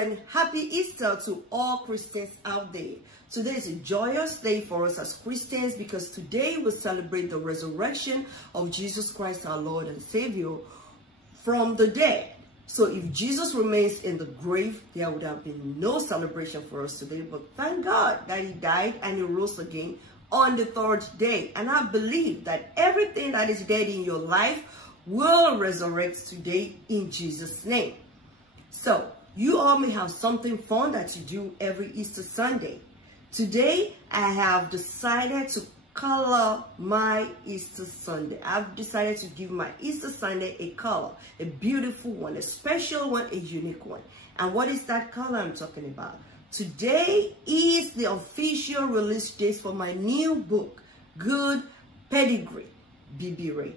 and happy Easter to all Christians out there. Today is a joyous day for us as Christians because today we celebrate the resurrection of Jesus Christ, our Lord and Savior, from the dead. So if Jesus remains in the grave, there would have been no celebration for us today. But thank God that he died and he rose again on the third day. And I believe that everything that is dead in your life will resurrect today in Jesus' name. So you all may have something fun that you do every Easter Sunday. Today, I have decided to color my Easter Sunday. I've decided to give my Easter Sunday a color, a beautiful one, a special one, a unique one. And what is that color I'm talking about? Today is the official release date for my new book, Good Pedigree, Bibi Ire.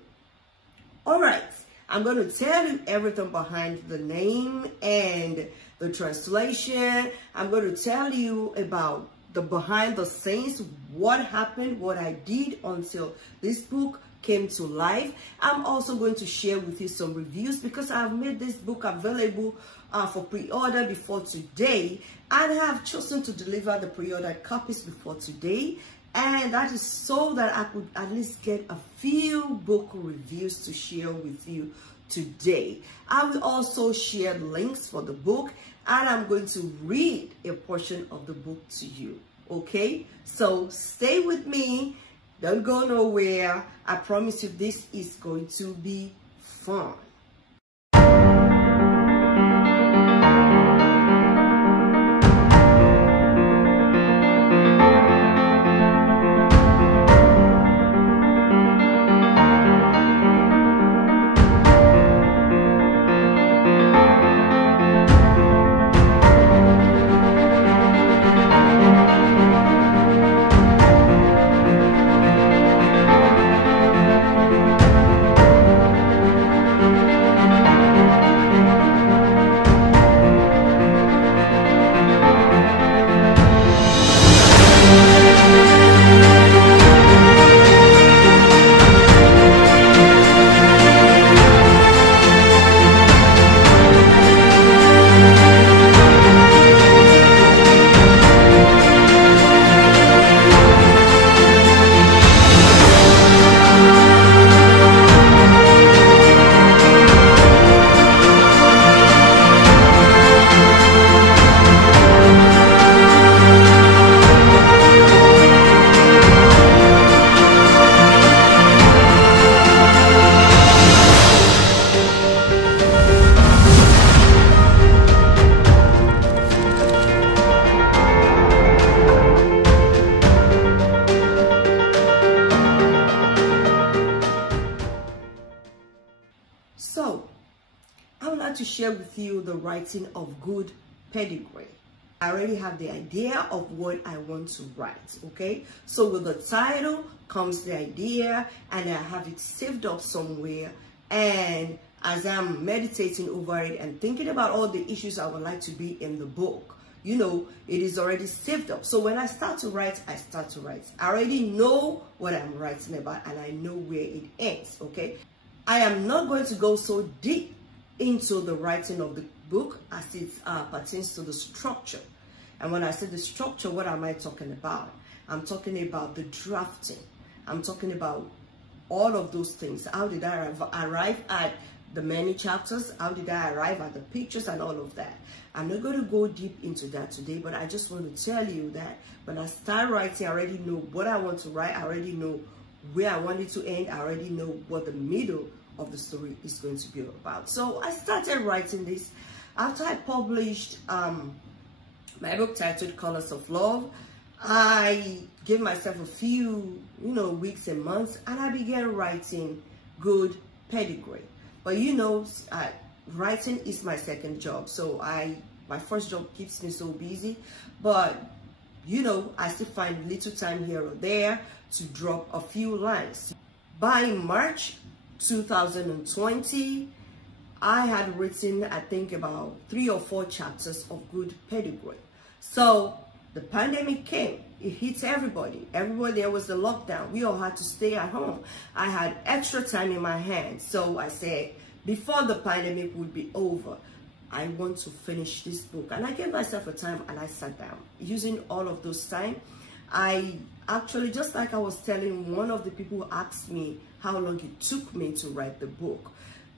All right, I'm going to tell you everything behind the name and the translation. I'm going to tell you about the behind the scenes, what happened, what I did until this book came to life. I'm also going to share with you some reviews because I've made this book available for pre-order before today, and I have chosen to deliver the pre-order copies before today. And that is so that I could at least get a few book reviews to share with you today. I will also share links for the book, and I'm going to read a portion of the book to you. Okay? So stay with me. Don't go nowhere. I promise you this is going to be fun. So, I would like to share with you the writing of Good Pedigree. I already have the idea of what I want to write, okay? So with the title comes the idea, and I have it saved up somewhere. And as I'm meditating over it and thinking about all the issues I would like to be in the book, you know, it is already saved up. So when I start to write, I start to write. I already know what I'm writing about, and I know where it ends, okay? I am not going to go so deep into the writing of the book as it pertains to the structure. And when I say the structure, what am I talking about? I'm talking about the drafting. I'm talking about all of those things. How did I arrive at the many chapters? How did I arrive at the pictures and all of that? I'm not going to go deep into that today, but I just want to tell you that when I start writing, I already know what I want to write. I already know where I want it to end. I already know what the middle of the story is going to be about. So I started writing this after I published my book titled Colors of Love. I gave myself a few, weeks and months, and I began writing Good Pedigree. But writing is my second job. So my first job keeps me so busy, but I still find little time here or there to drop a few lines. By March 2020, I had written, I think, about 3 or 4 chapters of Good Pedigree. So the pandemic came. It hit everybody. Everywhere there was a lockdown. We all had to stay at home. I had extra time in my hands. So I said, before the pandemic would be over, I want to finish this book. And I gave myself a time and I sat down. Using all of those time, I actually, just like I was telling one of the people who asked me how long it took me to write the book,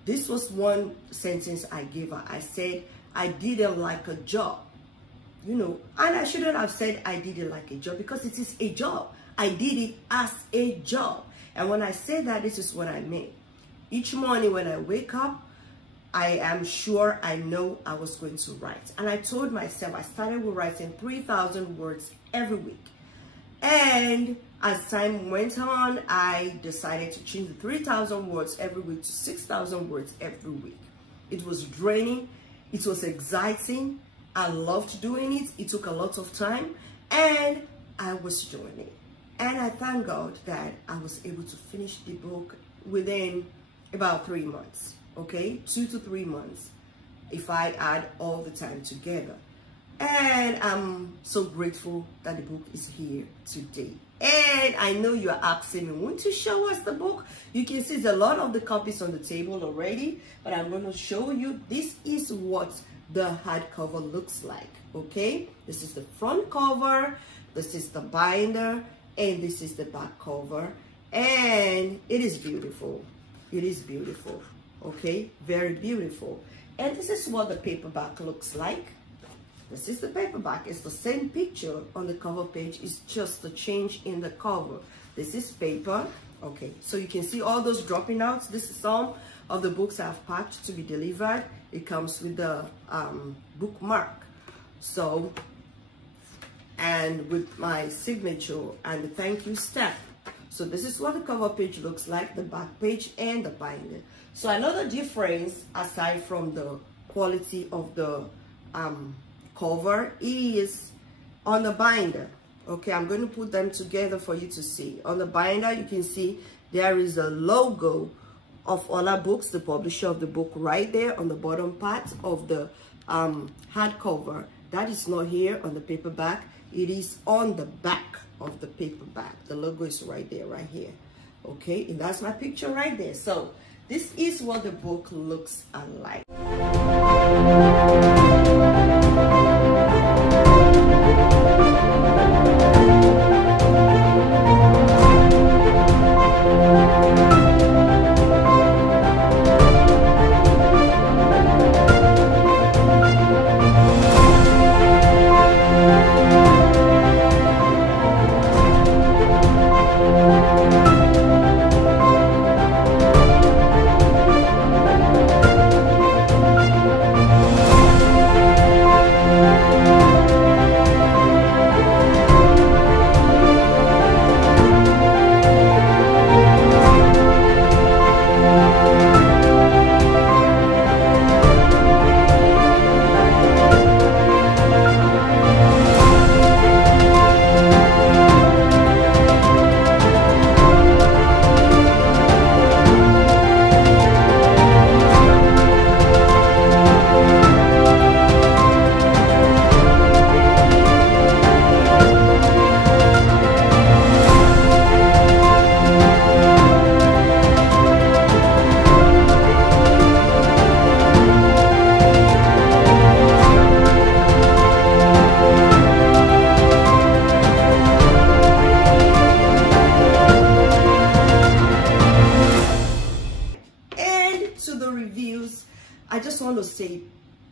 this was one sentence I gave her. I said, I did it like a job. You know, and I shouldn't have said I did it like a job, because it is a job. I did it as a job. And when I say that, this is what I mean. Each morning when I wake up, I am sure I know I was going to write. And I told myself, I started with writing 3,000 words every week. And as time went on, I decided to change the 3,000 words every week to 6,000 words every week. It was draining. It was exciting. I loved doing it. It took a lot of time, and I was doing it. And I thank God that I was able to finish the book within about 3 months, okay? 2 to 3 months, if I add all the time together. And I'm so grateful that the book is here today. And I know you're asking me, won't you show us the book? You can see there's a lot of the copies on the table already, but I'm going to show you. This is what the hardcover looks like, okay? This is the front cover, this is the binder, and this is the back cover. And it is beautiful. It is beautiful, okay? Very beautiful. And this is what the paperback looks like. This is the paperback. It's the same picture on the cover page. It's just a change in the cover. This is paper. Okay, so you can see all those dropping out. This is some of the books I've packed to be delivered. It comes with the bookmark. So, and with my signature and the thank you stamp. So this is what the cover page looks like, the back page and the binder. So another difference, aside from the quality of the cover, is on the binder. Okay, I'm going to put them together for you to see. On the binder, you can see there is a logo of Olabooks, the publisher of the book, right there on the bottom part of the hardcover. That is not here on the paperback. It is on the back of the paperback. The logo is right there, right here. Okay, and that's my picture right there. So this is what the book looks like. I just want to say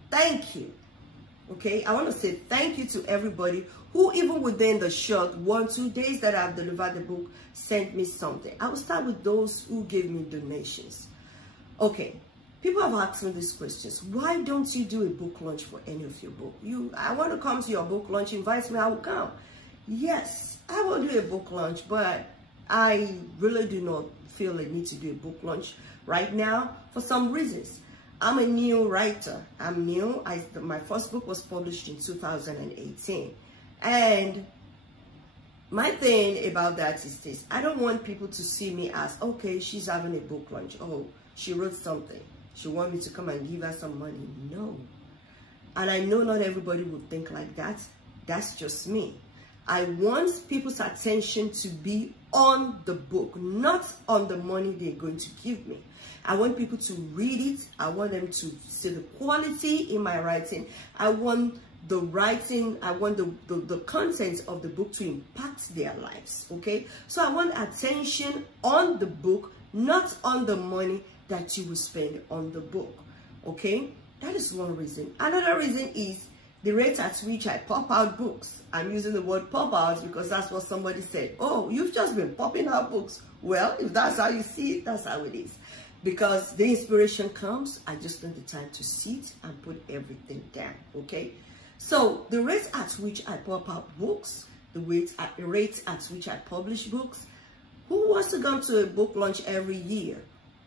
thank you. Okay, I want to say thank you to everybody who, even within the short 1-2 days that I've delivered the book, sent me something. I will start with those who gave me donations. Okay, people have asked me these questions. Why don't you do a book launch for any of your book? I want to come to your book launch. Invite me, I will come. Yes, I will do a book launch, but I really do not feel a need to do a book launch right now for some reasons. I'm a new writer. I'm new. My first book was published in 2018. And my thing about that is this. I don't want people to see me as, okay, she's having a book launch. Oh, she wrote something. She wants me to come and give her some money. No. And I know not everybody would think like that. That's just me. I want people's attention to be on the book, not on the money they're going to give me. I want people to read it. I want them to see the quality in my writing. I want the writing, I want the content of the book to impact their lives, okay? So I want attention on the book, not on the money that you will spend on the book, okay? That is one reason. Another reason is the rate at which I pop out books. I'm using the word pop out because that's what somebody said. Oh, you've just been popping out books. Well, if that's how you see it, that's how it is. Because the inspiration comes, I just need the time to sit and put everything down, okay? So the rate at which I pop out books, the rate at which I publish books, who wants to come to a book launch every year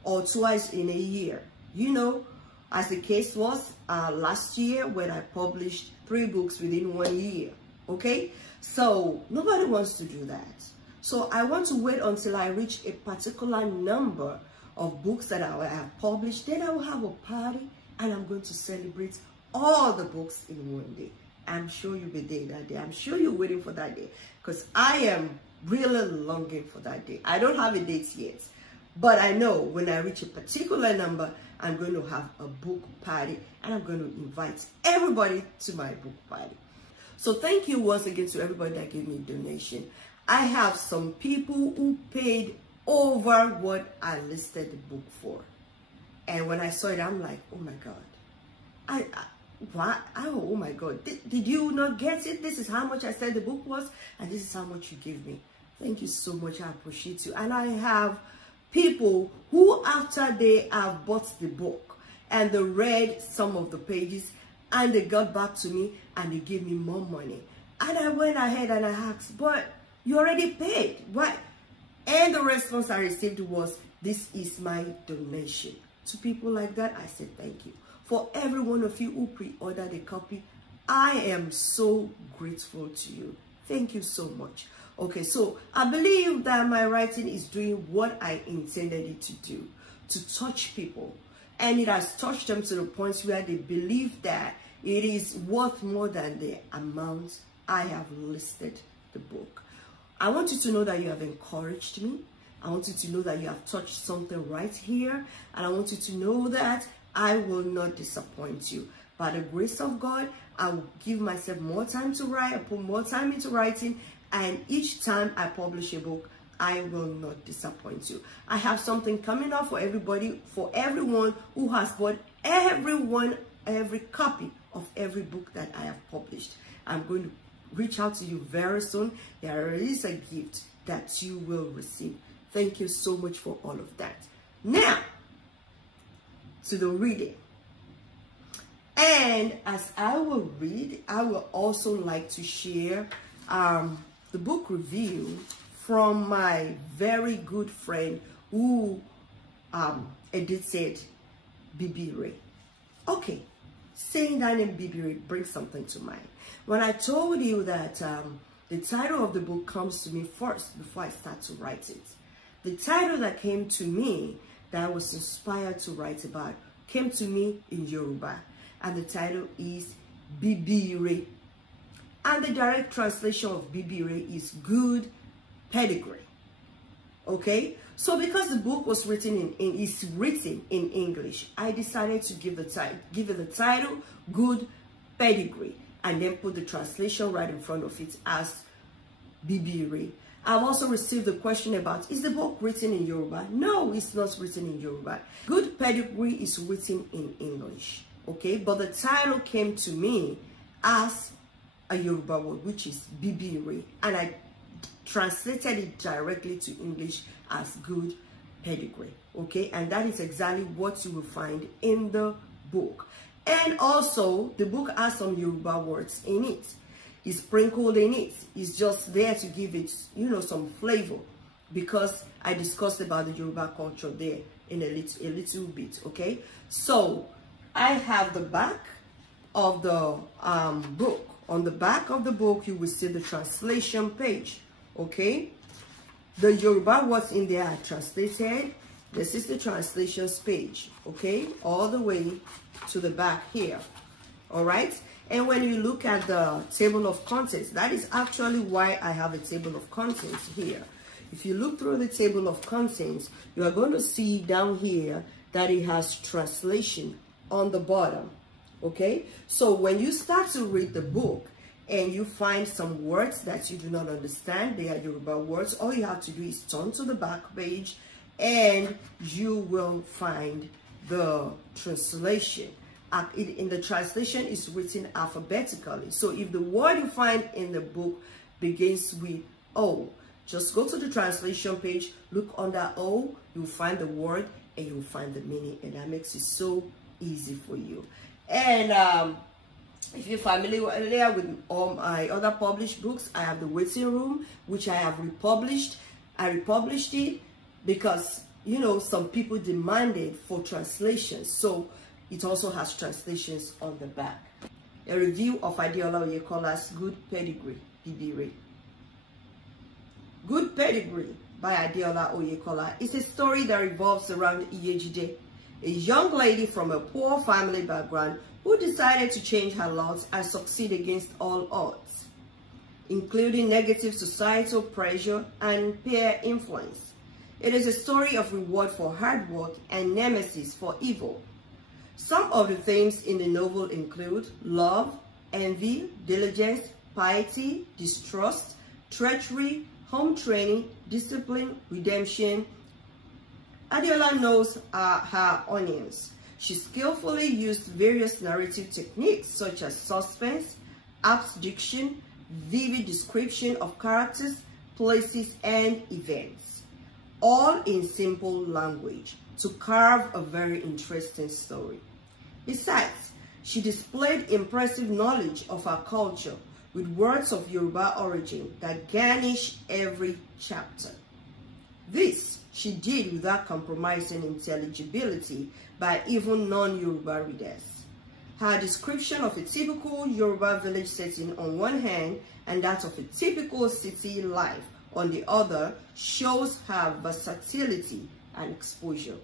or twice in a year? You know, as the case was last year when I published 3 books within 1 year, okay? So nobody wants to do that. So I want to wait until I reach a particular number of books that I have published. Then I will have a party and I'm going to celebrate all the books in one day. I'm sure you'll be there that day. I'm sure you're waiting for that day because I am really longing for that day. I don't have a date yet, but I know when I reach a particular number, I'm going to have a book party and I'm going to invite everybody to my book party. So thank you once again to everybody that gave me a donation. I have some people who paid over what I listed the book for. And when I saw it, I'm like, oh my God. What? Oh my God. Did you not get it? This is how much I said the book was, and this is how much you give me. Thank you so much. I appreciate you. And I have people who, after they have bought the book and they read some of the pages and they got back to me and they gave me more money. And I went ahead and I asked, but you already paid. Why? And the response I received was, this is my donation. To people like that, I said thank you. For every one of you who pre-ordered a copy, I am so grateful to you. Thank you so much. Okay, so I believe that my writing is doing what I intended it to do, to touch people. And it has touched them to the point where they believe that it is worth more than the amount I have listed the book. I want you to know that you have encouraged me. I want you to know that you have touched something right here. And I want you to know that I will not disappoint you. By the grace of God, I will give myself more time to write. I put more time into writing. And each time I publish a book, I will not disappoint you. I have something coming up for everybody, for everyone who has bought every copy of every book that I have published. I'm going to reach out to you very soon. There is a gift that you will receive. Thank you so much for all of that. Now, to the reading. And as I will read, I will also like to share the book review from my very good friend who edited Bibi Ire. Okay, saying that name Bibi Ire brings something to mind. When I told you that the title of the book comes to me first before I start to write it, the title that came to me that I was inspired to write about came to me in Yoruba, and the title is Bibi Ire. And the direct translation of Bibi Ire is good pedigree. Okay, so because the book was written is written in English, I decided to give it the title Good Pedigree, and then put the translation right in front of it as Bibi Ire. I've also received a question about, is the book written in Yoruba? No, it's not written in Yoruba. Good Pedigree is written in English, okay? But the title came to me as a Yoruba word, which is Bibi Ire, and I translated it directly to English as Good Pedigree, okay? And that is exactly what you will find in the book. And also, the book has some Yoruba words in it. It's sprinkled in it. It's just there to give it, you know, some flavor, because I discussed about the Yoruba culture there in a little bit, okay? So, I have the back of the book. On the back of the book, you will see the translation page, okay? The Yoruba words in there are translated. This is the translations page, okay? All the way to the back here, all right? And when you look at the table of contents, that is actually why I have a table of contents here. If you look through the table of contents, you are going to see down here that it has translation on the bottom. Okay, so when you start to read the book and you find some words that you do not understand, they are Yoruba words, all you have to do is turn to the back page and you will find the translation. In the translation is written alphabetically. So if the word you find in the book begins with O, just go to the translation page, look under O, you'll find the word and you'll find the meaning, and that makes it so easy for you. And if you're familiar with all my other published books, I have the Waiting Room, which I have republished. I republished it because, you know, some people demanded for translations. So it also has translations on the back. A review of Adeola Oyekola's Good Pedigree, Bibi Ire. Good Pedigree by Adeola Oyekola is a story that revolves around Iyejide, a young lady from a poor family background who decided to change her lot and succeed against all odds, including negative societal pressure and peer influence. It is a story of reward for hard work and nemesis for evil. Some of the themes in the novel include love, envy, diligence, piety, distrust, treachery, home training, discipline, redemption. Adeola knows her onions. She skillfully used various narrative techniques such as suspense, apt diction, vivid description of characters, places, and events, all in simple language, to carve a very interesting story. Besides, she displayed impressive knowledge of her culture with words of Yoruba origin that garnish every chapter. This she did without compromising intelligibility by even non-Yoruba readers. Her description of a typical Yoruba village setting on one hand and that of a typical city life on the other shows her versatility and exposure.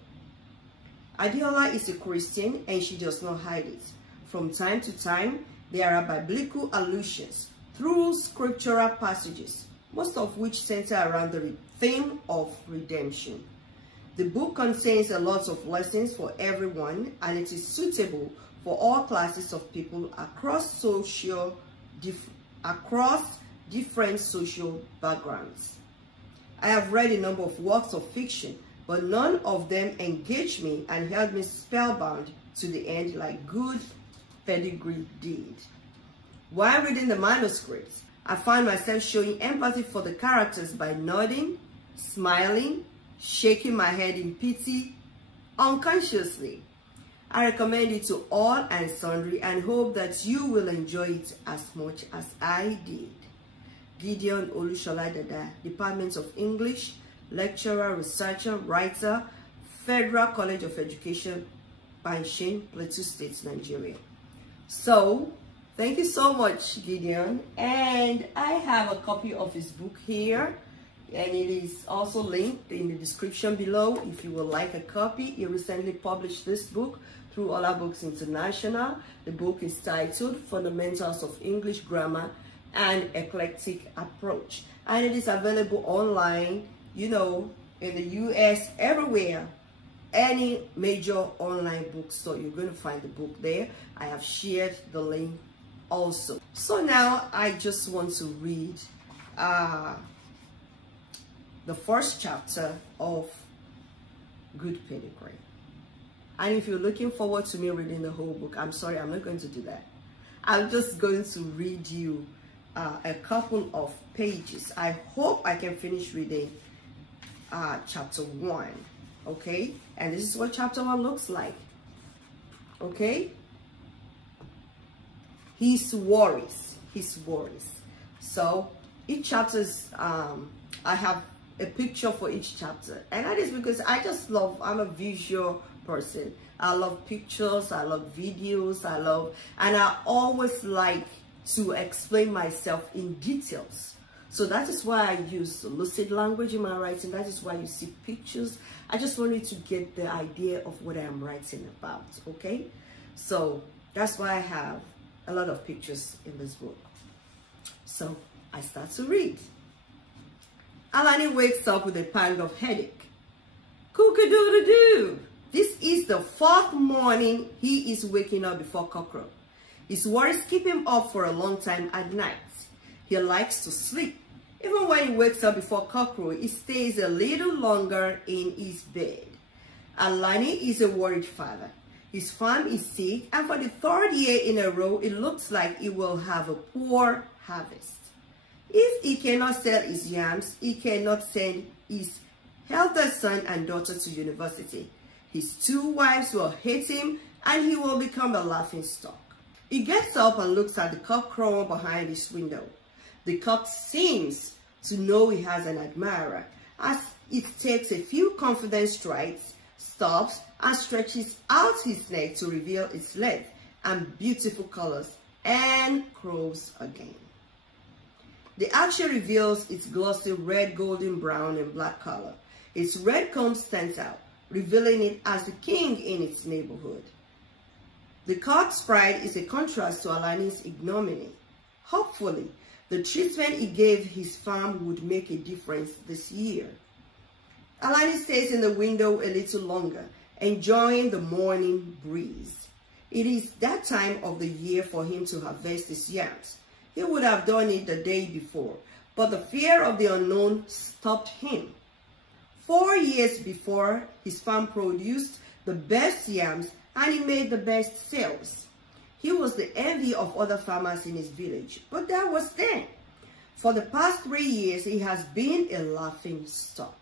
Adeola is a Christian and she does not hide it. From time to time, there are biblical allusions through scriptural passages, most of which center around the theme of redemption. The book contains a lot of lessons for everyone, and it is suitable for all classes of people across different social backgrounds. I have read a number of works of fiction, but none of them engaged me and held me spellbound to the end like Good Pedigree did. While reading the manuscript, I found myself showing empathy for the characters by nodding, smiling, shaking my head in pity, unconsciously. I recommend it to all and sundry and hope that you will enjoy it as much as I did. Gideon Olushola Dada, Department of English, lecturer, researcher, writer, Federal College of Education, Banshin, Plateau State, Nigeria. So, thank you so much, Gideon. And I have a copy of his book here, and it is also linked in the description below if you would like a copy. He recently published this book through Olabooks International. The book is titled Fundamentals of English Grammar and Eclectic Approach. And it is available online, you know, in the US, everywhere. Any major online bookstore, you're going to find the book there. I have shared the link also. So now I just want to read the first chapter of Good Pedigree. And if you're looking forward to me reading the whole book, I'm sorry, I'm not going to do that. I'm just going to read you a couple of pages. I hope I can finish reading chapter 1. Okay, and this is what chapter 1 looks like. Okay, his worries. So each chapter is I have a picture for each chapter, and that is because I'm a visual person. I love pictures, I love videos, and I always like to explain myself in details. So that is why I use lucid language in my writing. That is why you see pictures. I just want you to get the idea of what I'm writing about, okay? So that's why I have a lot of pictures in this book. So I start to read. Alani wakes up with a pang of headache. Cook-a-doodle-doo! This is the 4th morning he is waking up before cockcrow. His worries keep him up for a long time at night. He likes to sleep. Even when he wakes up before cockcrow, he stays a little longer in his bed. Alani is a worried father. His farm is sick, and for the 3rd year in a row, it looks like he will have a poor harvest. If he cannot sell his yams, he cannot send his eldest son and daughter to university. His 2 wives will hate him, and he will become a laughingstock. He gets up and looks at the cock crowing behind his window. The cock seems to know he has an admirer, as it takes a few confident strides, stops, and stretches out his neck to reveal its length and beautiful colors, and crows again. The action reveals its glossy red, golden brown, and black color. Its red comb stands out, revealing it as the king in its neighborhood. The cock's pride is a contrast to Alani's ignominy. Hopefully, the treatment he gave his farm would make a difference this year. Alani stays in the window a little longer, enjoying the morning breeze. It is that time of the year for him to harvest his yams. He would have done it the day before, but the fear of the unknown stopped him. 4 years before, his farm produced the best yams and he made the best sales. He was the envy of other farmers in his village, but that was then. For the past 3 years, he has been a laughing stock.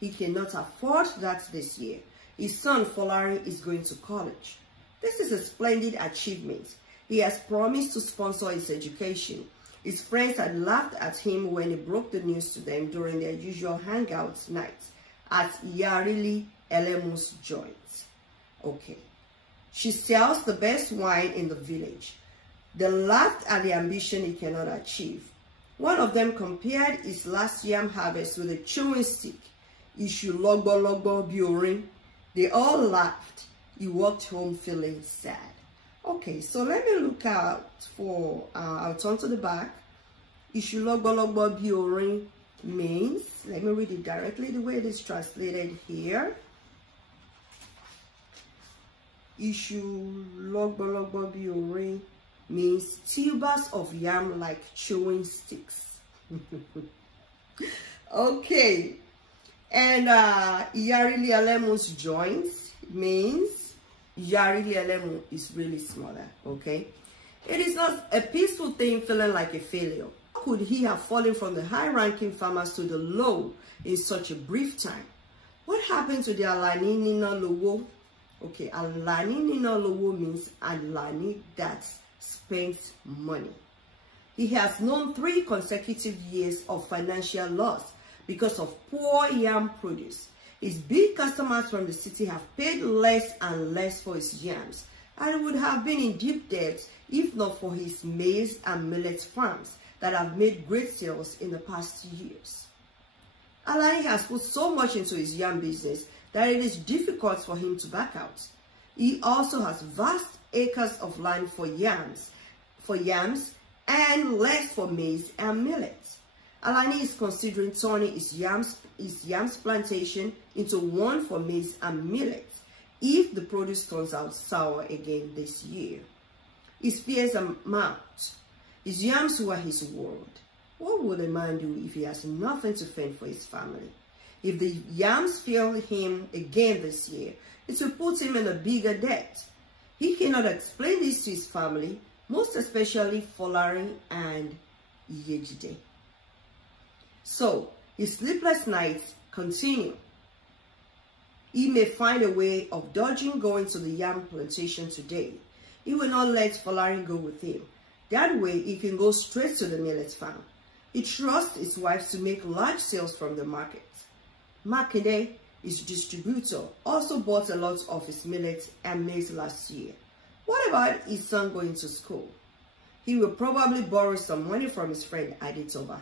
He cannot afford that this year. His son, Folari, is going to college. This is a splendid achievement. He has promised to sponsor his education. His friends had laughed at him when he broke the news to them during their usual hangout nights at Yarili Elemu's joint. Okay. She sells the best wine in the village. They laughed at the ambition he cannot achieve. One of them compared his last yam harvest with a chewing stick. Ishu logbo logbo biorin. They all laughed. He walked home feeling sad. Okay, so let me look out for, I'll turn to the back. Ishu logbo logbo biorin means, let me read it directly the way it is translated here. Ishu logbo logbo biorin means tubers of yam like chewing sticks. Okay, and Yarili Alemu's joints means Yarili Alemu is really smaller. Okay, it is not a peaceful thing feeling like a failure. How could he have fallen from the high-ranking farmers to the low in such a brief time? What happened to the Alani Nina Lowo? Okay, Alani Nina Lowo means Alani that spent money. He has known 3 consecutive years of financial loss because of poor yam produce. His big customers from the city have paid less and less for his yams, and would have been in deep debt if not for his maize and millet farms that have made great sales in the past years. Alani has put so much into his yam business that it is difficult for him to back out. He also has vast acres of land for yams and less for maize and millet. Alani is considering turning his yams plantation into one for maize and millet if the produce turns out sour again this year. His fears amount. His yams were his world. What would a man do if he has nothing to fend for his family? If the yams fail him again this year, it will put him in a bigger debt. He cannot explain this to his family, most especially Folari and Yejide. So, his sleepless nights continue. He may find a way of dodging going to the yam plantation today. He will not let Folari go with him. That way, he can go straight to the millet farm. He trusts his wife to make large sales from the market. Makinde, his distributor, also bought a lot of his millet and maize last year. What about his son going to school? He will probably borrow some money from his friend Adeola.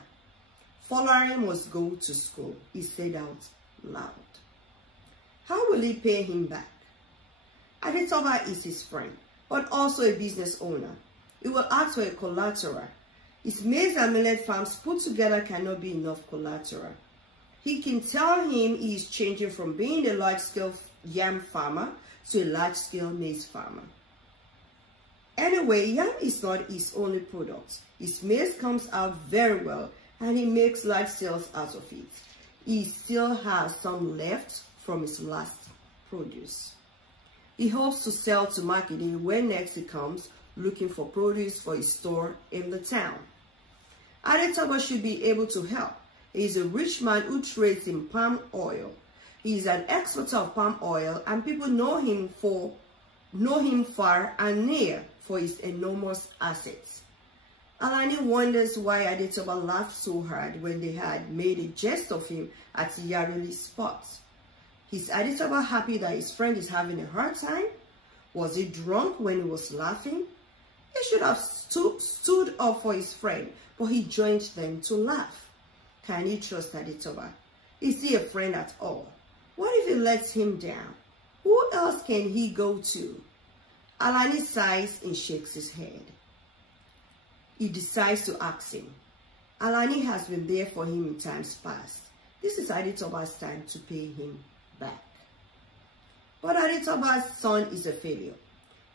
Folari must go to school, he said out loud. How will he pay him back? Adeola is his friend. but also a business owner. He will ask for a collateral. His maize and millet farms put together cannot be enough collateral. He can tell him he is changing from being a large-scale yam farmer to a large-scale maize farmer. Anyway, yam is not his only product. His maize comes out very well and he makes large sales out of it. He still has some left from his last produce. He hopes to sell to market day when next he comes looking for produce for his store in the town. Adeola should be able to help. He is a rich man who trades in palm oil. He is an expert of palm oil and people know him far and near for his enormous assets. Alani wonders why Adeola laughed so hard when they had made a jest of him at Yareli's spot. Is Adeola happy that his friend is having a hard time? Was he drunk when he was laughing? He should have stood up for his friend, but he joined them to laugh. Can he trust Adeola? Is he a friend at all? What if he lets him down? Who else can he go to? Alani sighs and shakes his head. He decides to ask him. Alani has been there for him in times past. This is Adeola's time to pay him back. But Adeola's son is a failure.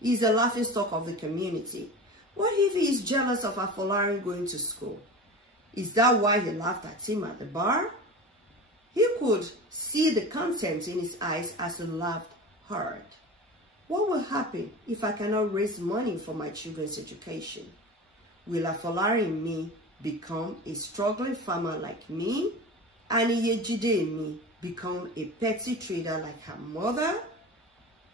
He is a laughingstock of the community. What if he is jealous of Afolarin going to school? Is that why he laughed at him at the bar? He could see the contempt in his eyes as he laughed hard. What will happen if I cannot raise money for my children's education? Will Afolarin me become a struggling farmer like me? And Iyejide me become a petty trader like her mother?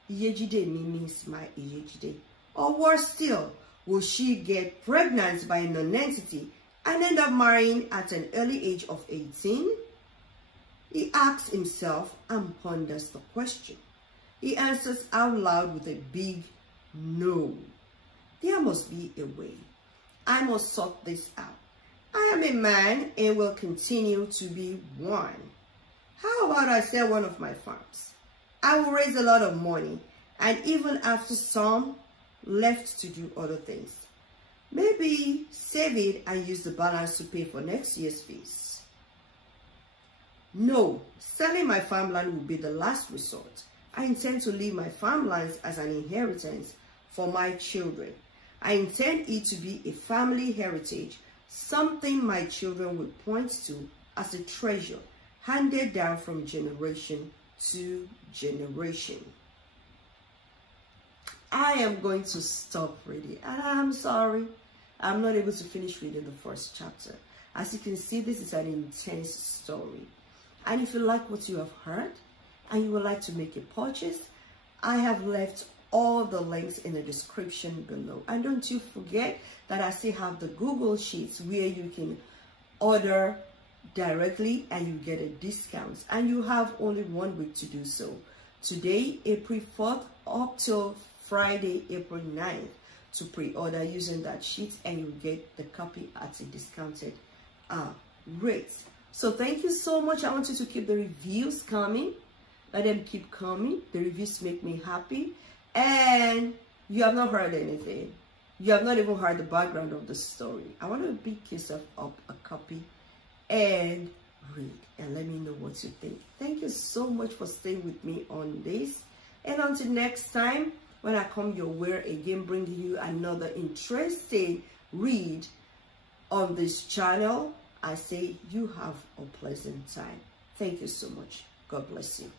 Iyejide me means my Iyejide. Or worse still, will she get pregnant by a non-entity and end up marrying at an early age of 18? He asks himself and ponders the question. He answers out loud with a big no. There must be a way. I must sort this out. I am a man and will continue to be one. How about I sell one of my farms? I will raise a lot of money and even after some left to do other things. Maybe save it and use the balance to pay for next year's fees. No, selling my farmland will be the last resort. I intend to leave my farmlands as an inheritance for my children. I intend it to be a family heritage, something my children will point to as a treasure handed down from generation to generation. I am going to stop reading, and I'm sorry, I'm not able to finish reading the first chapter. As you can see, this is an intense story. And if you like what you have heard, and you would like to make a purchase, I have left all the links in the description below. And don't you forget that I still have the Google Sheets where you can order directly and you get a discount. And you have only 1 week to do so. Today, April 4th, up till Friday, April 9th, to pre-order using that sheet, and you get the copy at a discounted rate. So thank you so much. I want you to keep the reviews coming. Let them keep coming. The reviews make me happy. And you have not heard anything. You have not even heard the background of the story. I want to pick yourself up a copy and read. And let me know what you think. Thank you so much for staying with me on this. And until next time, when I come your way again, bringing you another interesting read on this channel, I say you have a pleasant time. Thank you so much. God bless you.